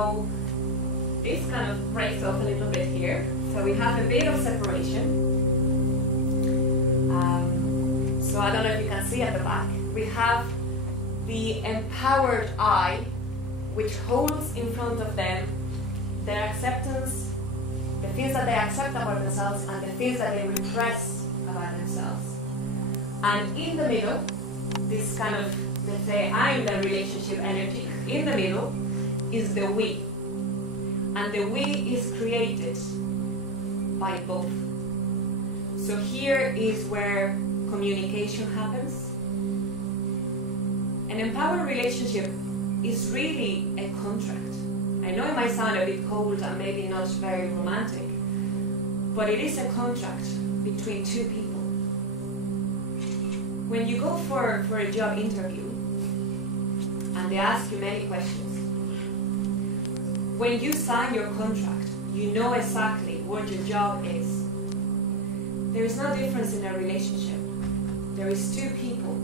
So this kind of breaks off a little bit here. So we have a bit of separation. So I don't know if you can see at the back. We have the empowered I, which holds in front of them their acceptance, the things that they accept about themselves and the things that they repress about themselves. And in the middle, this kind of, let's say, I'm the relationship energy, in the middle is the we. And the we is created by both. So here is where communication happens. An empowered relationship is really a contract. I know it might sound a bit cold and maybe not very romantic, but it is a contract between two people. When you go for a job interview and they ask you many questions, when you sign your contract, you know exactly what your job is. There is no difference in a relationship. There is two people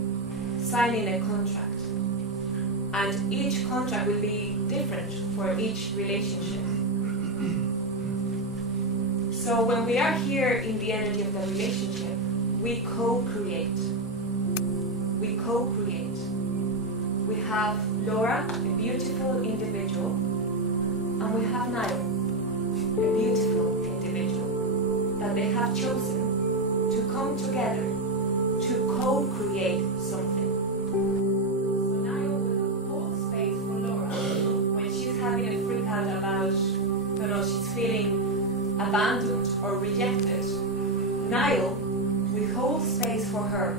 signing a contract, and each contract will be different for each relationship. So when we are here in the energy of the relationship, we co-create. We co-create. We have Laura, a beautiful individual, and we have Niall, a beautiful individual, that they have chosen to come together to co-create something. So Niall will hold space for Laura when she's having a freak out about, you know, she's feeling abandoned or rejected. Niall will hold space for her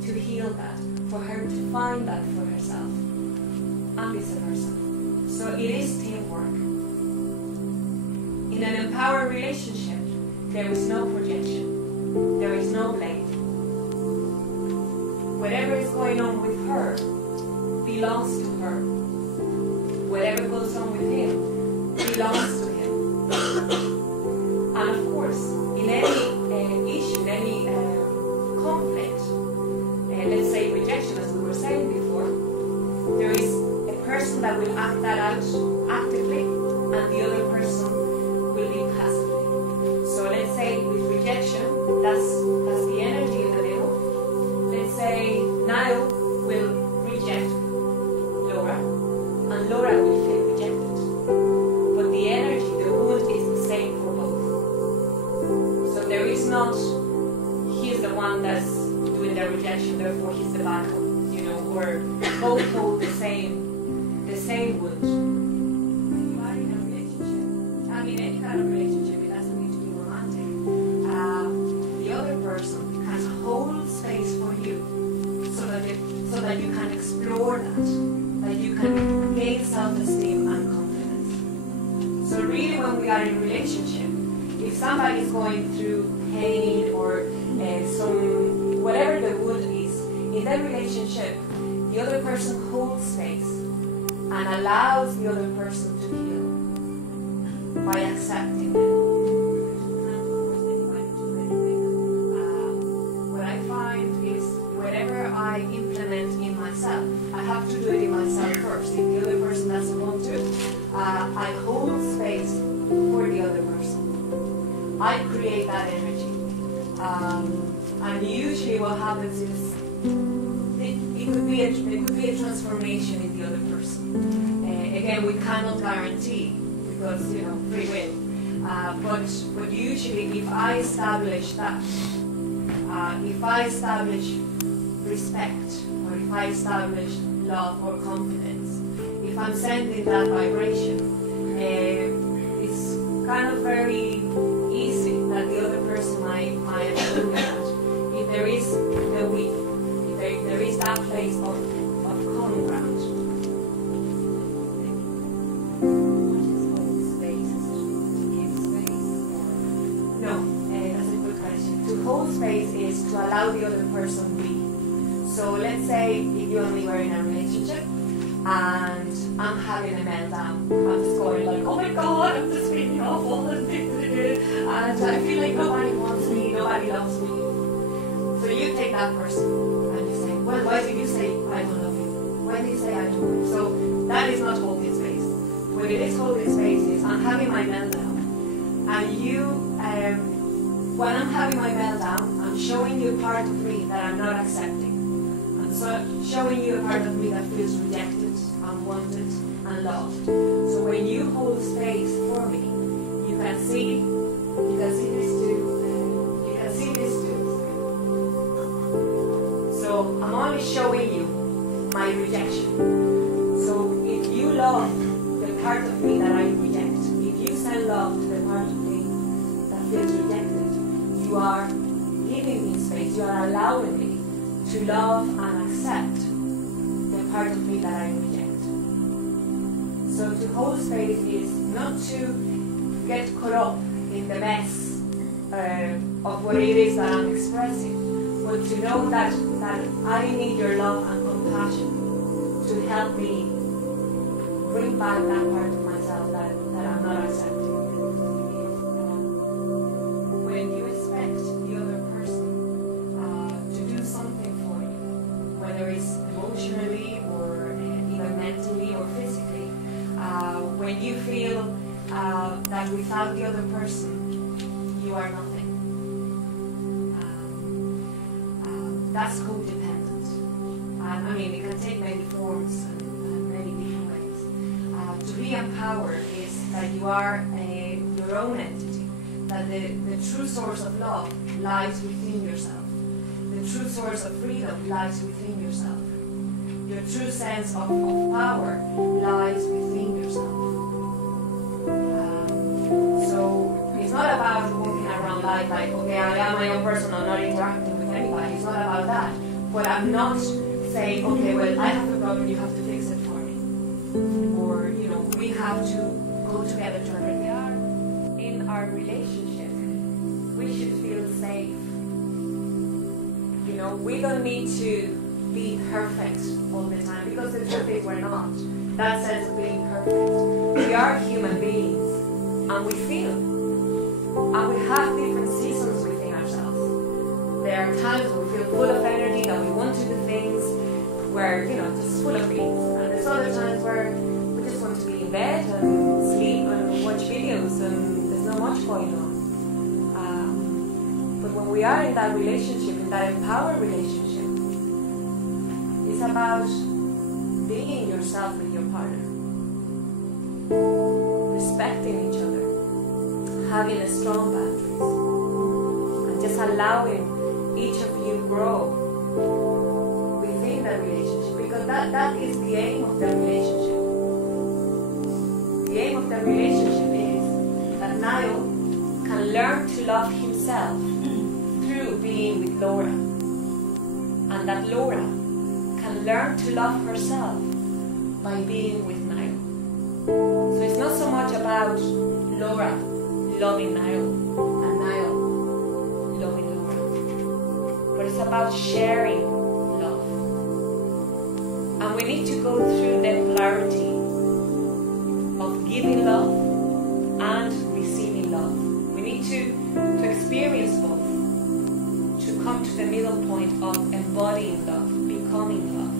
to heal that, for her to find that for herself, and vice versa. So it is teamwork. In an empowered relationship, there is no projection, there is no blame. Whatever is going on with her belongs to her. Whatever goes on with him belongs to him. And of course, in any issue, in any conflict, let's say rejection, as we were saying before, there is a person that will act that out actively, and the other person will be passively. So let's say with rejection, that's the energy in the middle. Let's say Niall will reject Laura, and Laura will feel rejected. But the energy, the wound is the same for both. So there is not, he's the one that's doing the rejection, therefore he's the bad one, you know, or both hold the same wound. You are in a relationship. I mean, any kind of relationship, it doesn't need to be romantic. The other person can hold space for you so that you can explore that you can gain self-esteem and confidence. So really, when we are in a relationship, if somebody is going through pain or some whatever the wound is in that relationship, the other person holds space and allows the other person to heal by accepting them. What I find is whatever I implement in myself, I have to do it in myself first. If the other person doesn't want to, I hold space for the other person. I create that energy. And usually what happens is it could be a transformation in the other person. Again, we cannot guarantee because, you know, free will. But usually if I establish that, if I establish respect, or if I establish love or confidence, if I'm sending that vibration, it's kind of very easy that the other person might do that. If there is the we, if there is that place of common ground. No, that's a good question. To hold space is to allow the other person be. So let's say if you and me were in a relationship and I'm having a meltdown, I'm just going like, oh my god, I'm just feeling awful, and I feel like nobody wants me, nobody loves me. So you take that person and you say, well, why did you say I don't love you? Why did you say I do? So that is not holding space. when it is holding spaces, I'm having my meltdown. And you, when I'm having my meltdown, I'm showing you a part of me that I'm not accepting. I'm showing you a part of me that feels rejected, unwanted, and loved. So when you hold space for me, you can see this too. You can see this too. So I'm only showing you my rejection. So if you love the part of me that I reject, if you send love to the part of me that feels rejected, you are giving me space, you are allowing me to love and accept the part of me that I reject. So to hold space is not to get caught up in the mess of what it is that I'm expressing, but to know that I need your love and compassion to help me bring back that part of myself that I'm not accepting. When you expect the other person to do something for you, whether it's emotionally or even mentally or physically, when you feel that without the other person, you are nothing. That's codependent. I mean, it can take many forms and many different ways. To be empowered is that you are your own entity, that the true source of love lies within yourself. The true source of freedom lies within yourself. Your true sense of power lies within yourself. So it's not about walking around life like, okay, I am my own person, I'm not interacting with anybody. It's not about that. But I'm not saying, okay, well, I have a problem, you have to fix it for me. Or, you know, we have to go together to where they are. In our relationship, we should feel safe. You know, we don't need to be perfect all the time, because the truth is we're not. That sense of being perfect. We are human beings, and we feel. And we have different seasons within ourselves. There are times when we feel full of energy, that we want to do things, where, you know, just full of things. And there's other times where we just want to be in bed and sleep and watch videos, and there's not much going on. But when we are in that relationship, in that empowered relationship, it's about being yourself with your partner, respecting each other, having a strong boundaries, and just allowing each of you grow within that relationship, because that is the aim of the relationship. The aim of the relationship is that Niall can learn to love himself through being with Laura, and that Laura can learn to love herself by being with Niall. So it's not so much about Laura loving Niall and Niall loving Laura, but it's about sharing love. And we need to go through the polarity of giving love and receiving love. We need to experience both, to come to the middle point of embodying love, becoming love.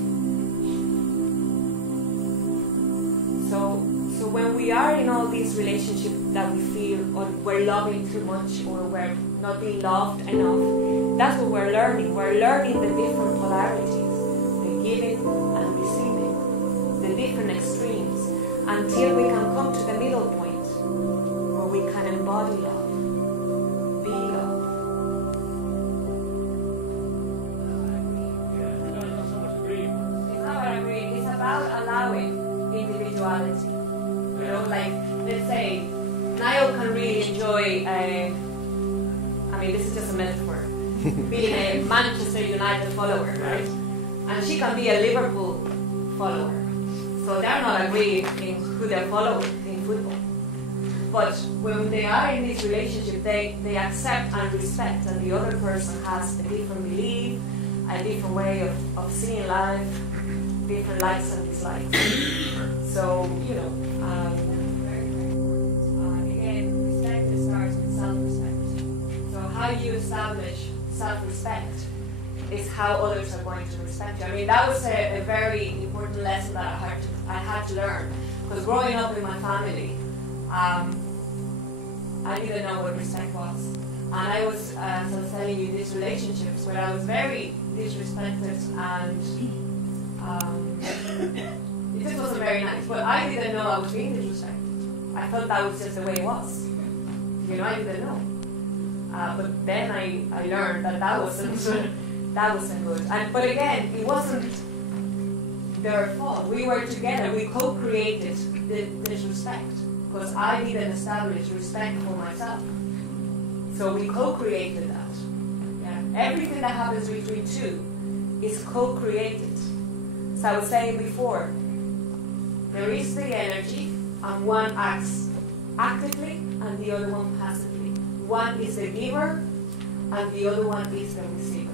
So when we are in all these relationships that we feel or we're loving too much or we're not being loved enough, that's what we're learning. We're learning the different polarities, the giving and receiving, the different extremes, until we can come to the middle point where we can embody love, be love. It's not about agreeing, it's about allowing individuality. You know, like, let's say, Niall can really enjoy, I mean, this is just a metaphor, being a Manchester United follower, right? And she can be a Liverpool follower. So they're not agreeing in who they're following in football. But when they are in this relationship, they accept and respect that the other person has a different belief, a different way of seeing life, different likes and dislikes. So, you know, very, very important. Again, respect starts with self-respect. So how you establish self-respect is how others are going to respect you. I mean, that was a very important lesson that I had to learn. Because Because growing up in my family, I didn't know what respect was. And I was, as I was telling you, these relationships where I was very disrespected and it just wasn't very nice. But I didn't know I was being disrespected. I thought that was just the way it was. You know, I didn't know. But then I learned that wasn't good. But again, it wasn't their fault. We were together. We co-created this respect because I didn't establish respect for myself. So we co-created that. Yeah. Everything that happens between two is co-created. So I was saying before, there is the energy, and one acts actively, and the other one passively. One is the giver, and the other one is the receiver.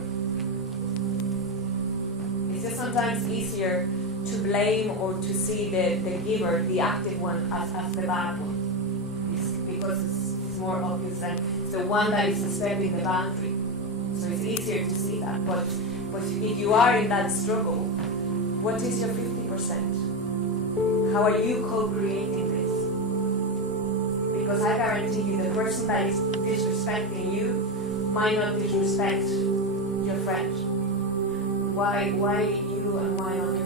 It's just sometimes easier to blame or to see the giver, the active one, as the bad one. Because it's more obvious than it's the one that is stepping the boundary. So it's easier to see that. But if you are in that struggle, what is your 50%? How are you co-creating this? Because I guarantee you, the person that is disrespecting you might not disrespect your friend. Why you and why not your